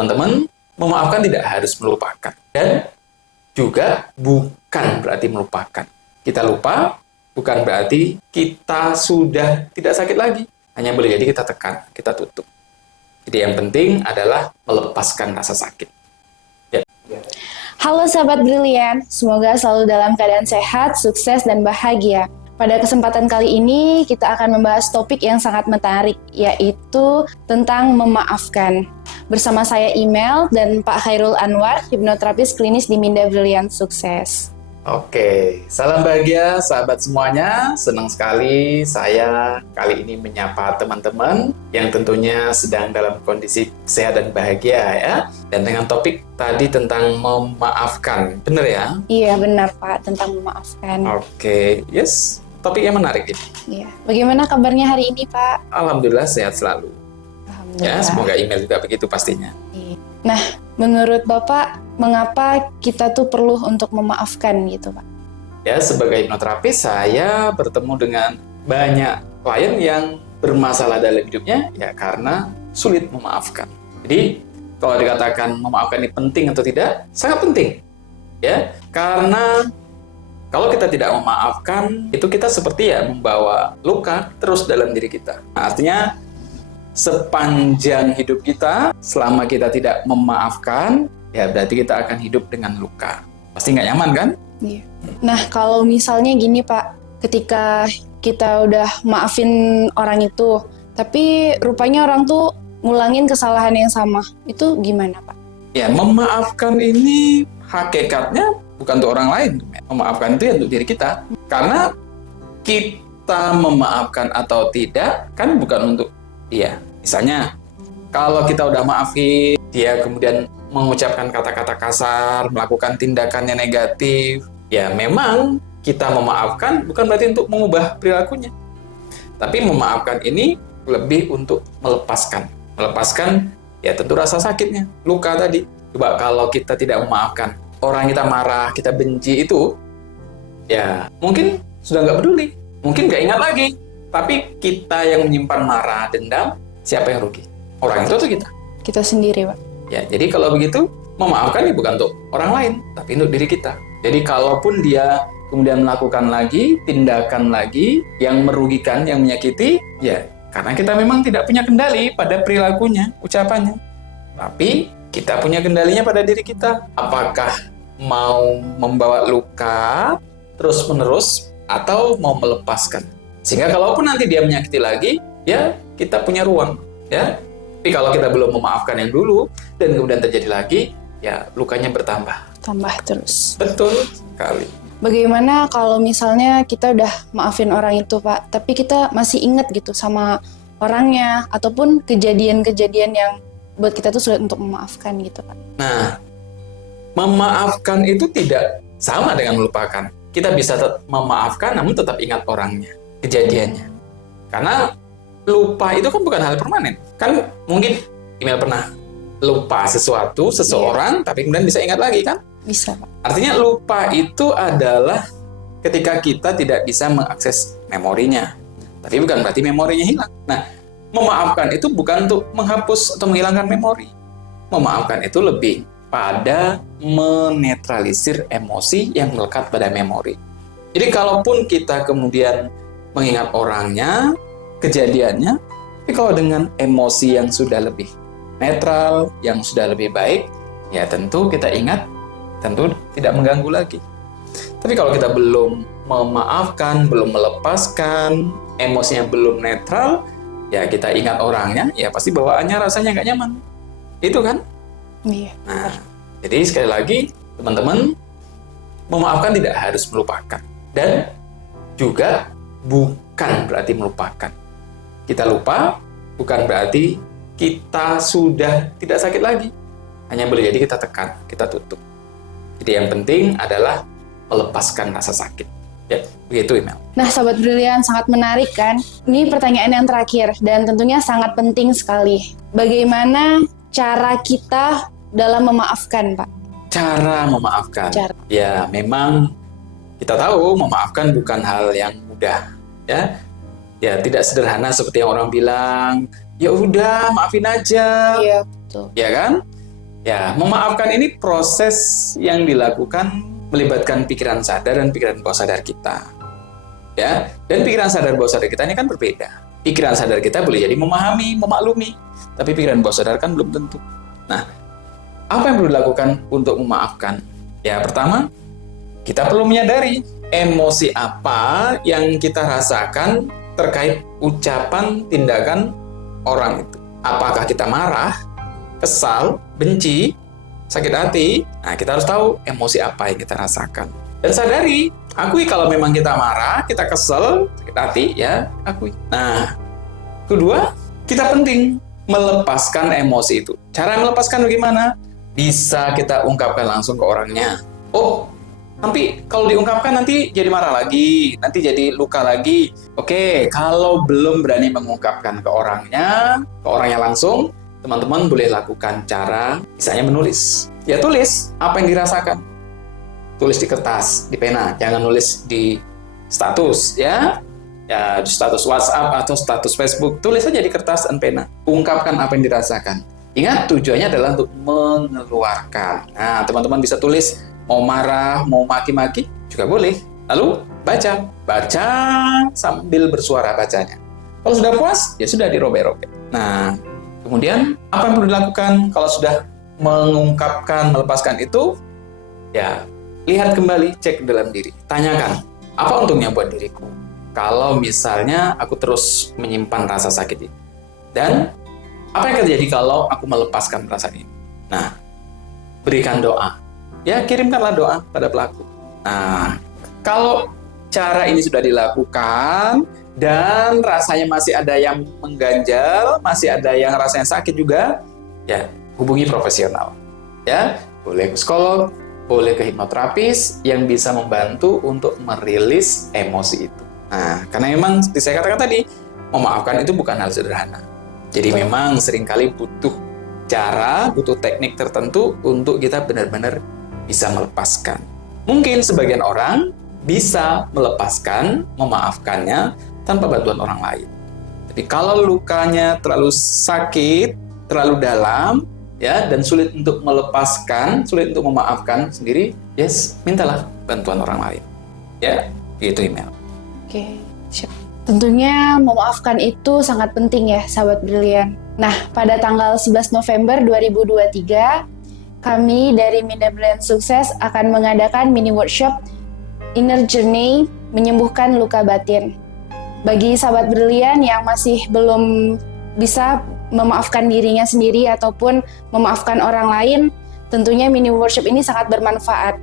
teman-teman, memaafkan tidak harus melupakan. Dan juga bukan berarti melupakan. Kita lupa, bukan berarti kita sudah tidak sakit lagi. Hanya boleh jadi kita tekan, kita tutup. Jadi yang penting adalah melepaskan rasa sakit. Ya. Halo sahabat brilian, semoga selalu dalam keadaan sehat, sukses, dan bahagia. Pada kesempatan kali ini kita akan membahas topik yang sangat menarik, yaitu tentang memaafkan. Bersama saya Email dan Pak Khairul Anwar, hipnoterapis klinis di Minda Brilliant Sukses. Oke, salam bahagia sahabat semuanya. Senang sekali saya kali ini menyapa teman-teman yang tentunya sedang dalam kondisi sehat dan bahagia ya. Dan dengan topik tadi tentang memaafkan, benar ya? Iya benar Pak, tentang memaafkan. Oke, yes. Topik yang menarik ini. Iya. Bagaimana kabarnya hari ini Pak? Alhamdulillah sehat selalu. Alhamdulillah. Ya, semoga Email juga begitu pastinya. Iya. Nah, menurut Bapak, mengapa kita tuh perlu untuk memaafkan gitu Pak? Ya, sebagai hipnoterapis saya bertemu dengan banyak klien yang bermasalah dalam hidupnya ya karena sulit memaafkan. Jadi, kalau dikatakan memaafkan ini penting atau tidak, sangat penting. Ya, karena kalau kita tidak memaafkan, itu kita seperti ya membawa luka terus dalam diri kita. Nah, artinya sepanjang hidup kita, selama kita tidak memaafkan, ya berarti kita akan hidup dengan luka. Pasti nggak nyaman kan? Iya. Nah, kalau misalnya gini Pak, ketika kita udah maafin orang itu, tapi rupanya orang tuh ngulangin kesalahan yang sama, itu gimana Pak? Ya, memaafkan ini hakikatnya bukan untuk orang lain. Memaafkan itu ya untuk diri kita. Karena kita memaafkan atau tidak, kan bukan untuk dia. Misalnya, kalau kita udah maafin, dia kemudian mengucapkan kata-kata kasar, melakukan tindakan yang negatif, ya memang kita memaafkan bukan berarti untuk mengubah perilakunya. Tapi memaafkan ini lebih untuk melepaskan. Melepaskan, ya tentu rasa sakitnya, luka tadi. Coba kalau kita tidak memaafkan, orang kita marah, kita benci itu, ya mungkin sudah nggak peduli, mungkin nggak ingat lagi. Tapi kita yang menyimpan marah, dendam, siapa yang rugi? Orang itu atau kita? Kita sendiri, Pak. Ya, jadi kalau begitu, memaafkan ini bukan untuk orang lain, tapi untuk diri kita. Jadi kalaupun dia kemudian melakukan lagi, tindakan lagi, yang merugikan, yang menyakiti, ya karena kita memang tidak punya kendali pada perilakunya, ucapannya. Tapi kita punya kendalinya pada diri kita. Apakah mau membawa luka terus-menerus atau mau melepaskan? Sehingga kalaupun nanti dia menyakiti lagi, ya kita punya ruang, ya. Tapi kalau kita belum memaafkan yang dulu dan kemudian terjadi lagi, ya lukanya bertambah. Tambah terus. Betul sekali. Bagaimana kalau misalnya kita udah maafin orang itu, Pak, tapi kita masih ingat gitu sama orangnya ataupun kejadian-kejadian yang buat kita tuh sulit untuk memaafkan gitu, Pak. Nah, memaafkan itu tidak sama dengan melupakan. Kita bisa memaafkan namun tetap ingat orangnya, kejadiannya. Karena lupa itu kan bukan hal permanen. Kan mungkin Email pernah lupa sesuatu, seseorang, tapi kemudian bisa ingat lagi kan? Bisa, Pak. Artinya lupa itu adalah ketika kita tidak bisa mengakses memorinya. Tapi bukan berarti memorinya hilang. Nah, memaafkan itu bukan untuk menghapus atau menghilangkan memori. Memaafkan itu lebih pada menetralisir emosi yang melekat pada memori. Jadi kalaupun kita kemudian mengingat orangnya, kejadiannya, tapi kalau dengan emosi yang sudah lebih netral, yang sudah lebih baik, ya tentu kita ingat, tentu tidak mengganggu lagi. Tapi kalau kita belum memaafkan, belum melepaskan, emosinya belum netral, ya kita ingat orangnya, ya pasti bawaannya rasanya nggak nyaman. Itu kan? Iya. Nah, jadi sekali lagi, teman-teman, memaafkan tidak harus melupakan. Dan juga bukan berarti melupakan. Kita lupa, bukan berarti kita sudah tidak sakit lagi. Hanya boleh jadi kita tekan, kita tutup. Jadi yang penting adalah melepaskan rasa sakit. Ya, begitu Email. Nah, Sobat Brilian, sangat menarik kan? Ini pertanyaan yang terakhir dan tentunya sangat penting sekali. Bagaimana cara kita dalam memaafkan, Pak? Cara memaafkan. Ya, memang kita tahu memaafkan bukan hal yang mudah, ya. Ya, tidak sederhana seperti yang orang bilang, ya udah maafin aja. Iya, betul. Ya kan? Ya, memaafkan ini proses yang dilakukan melibatkan pikiran sadar dan pikiran bawah sadar kita. Ya, dan pikiran sadar bawah sadar kita ini kan berbeda. Pikiran sadar kita boleh jadi memahami, memaklumi, tapi pikiran bawah sadar kan belum tentu. Nah, apa yang perlu dilakukan untuk memaafkan? Ya, pertama, kita perlu menyadari emosi apa yang kita rasakan terkait ucapan, tindakan orang itu. Apakah kita marah, kesal, benci, sakit hati? Nah, kita harus tahu emosi apa yang kita rasakan. Dan sadari, akui kalau memang kita marah, kita kesel, sakit hati, ya, akui. Nah, kedua, kita penting melepaskan emosi itu. Cara melepaskan bagaimana? Bisa kita ungkapkan langsung ke orangnya. Oh, tapi kalau diungkapkan nanti jadi marah lagi, nanti jadi luka lagi. Oke, kalau belum berani mengungkapkan ke orangnya langsung, teman-teman boleh lakukan cara misalnya menulis. Ya, tulis apa yang dirasakan. Tulis di kertas, di pena, jangan nulis di status, ya. Ya, di status WhatsApp atau status Facebook, tulis saja di kertas dan pena. Ungkapkan apa yang dirasakan. Ingat, tujuannya adalah untuk mengeluarkan. Nah, teman-teman bisa tulis mau marah, mau maki-maki juga boleh. Lalu baca sambil bersuara bacanya. Kalau sudah puas, ya sudah dirobek-robek. Nah, kemudian apa yang perlu dilakukan kalau sudah mengungkapkan, melepaskan itu? Ya, lihat kembali, cek dalam diri. Tanyakan, apa untungnya buat diriku kalau misalnya aku terus menyimpan rasa sakit ini? Dan apa yang terjadi kalau aku melepaskan perasaan ini? Nah, berikan doa. Ya, kirimkanlah doa pada pelaku. Nah, kalau cara ini sudah dilakukan dan rasanya masih ada yang mengganjal, masih ada yang rasanya sakit juga, ya, hubungi profesional. Ya, boleh ke psikolog, boleh ke hipnoterapis yang bisa membantu untuk merilis emosi itu. Nah, karena memang seperti saya katakan tadi, memaafkan itu bukan hal sederhana. Jadi memang seringkali butuh cara, butuh teknik tertentu untuk kita benar-benar bisa melepaskan. Mungkin sebagian orang bisa melepaskan, memaafkannya tanpa bantuan orang lain. Tapi kalau lukanya terlalu sakit, terlalu dalam, ya, dan sulit untuk melepaskan, sulit untuk memaafkan sendiri, yes, mintalah bantuan orang lain. Ya, itu email. Oke, siap. Tentunya memaafkan itu sangat penting ya, sahabat brilian. Nah, pada tanggal 11 November 2023, kami dari Minda Brilian Sukses akan mengadakan mini workshop Inner Journey Menyembuhkan Luka Batin. Bagi sahabat brilian yang masih belum bisa memaafkan dirinya sendiri ataupun memaafkan orang lain, tentunya mini workshop ini sangat bermanfaat.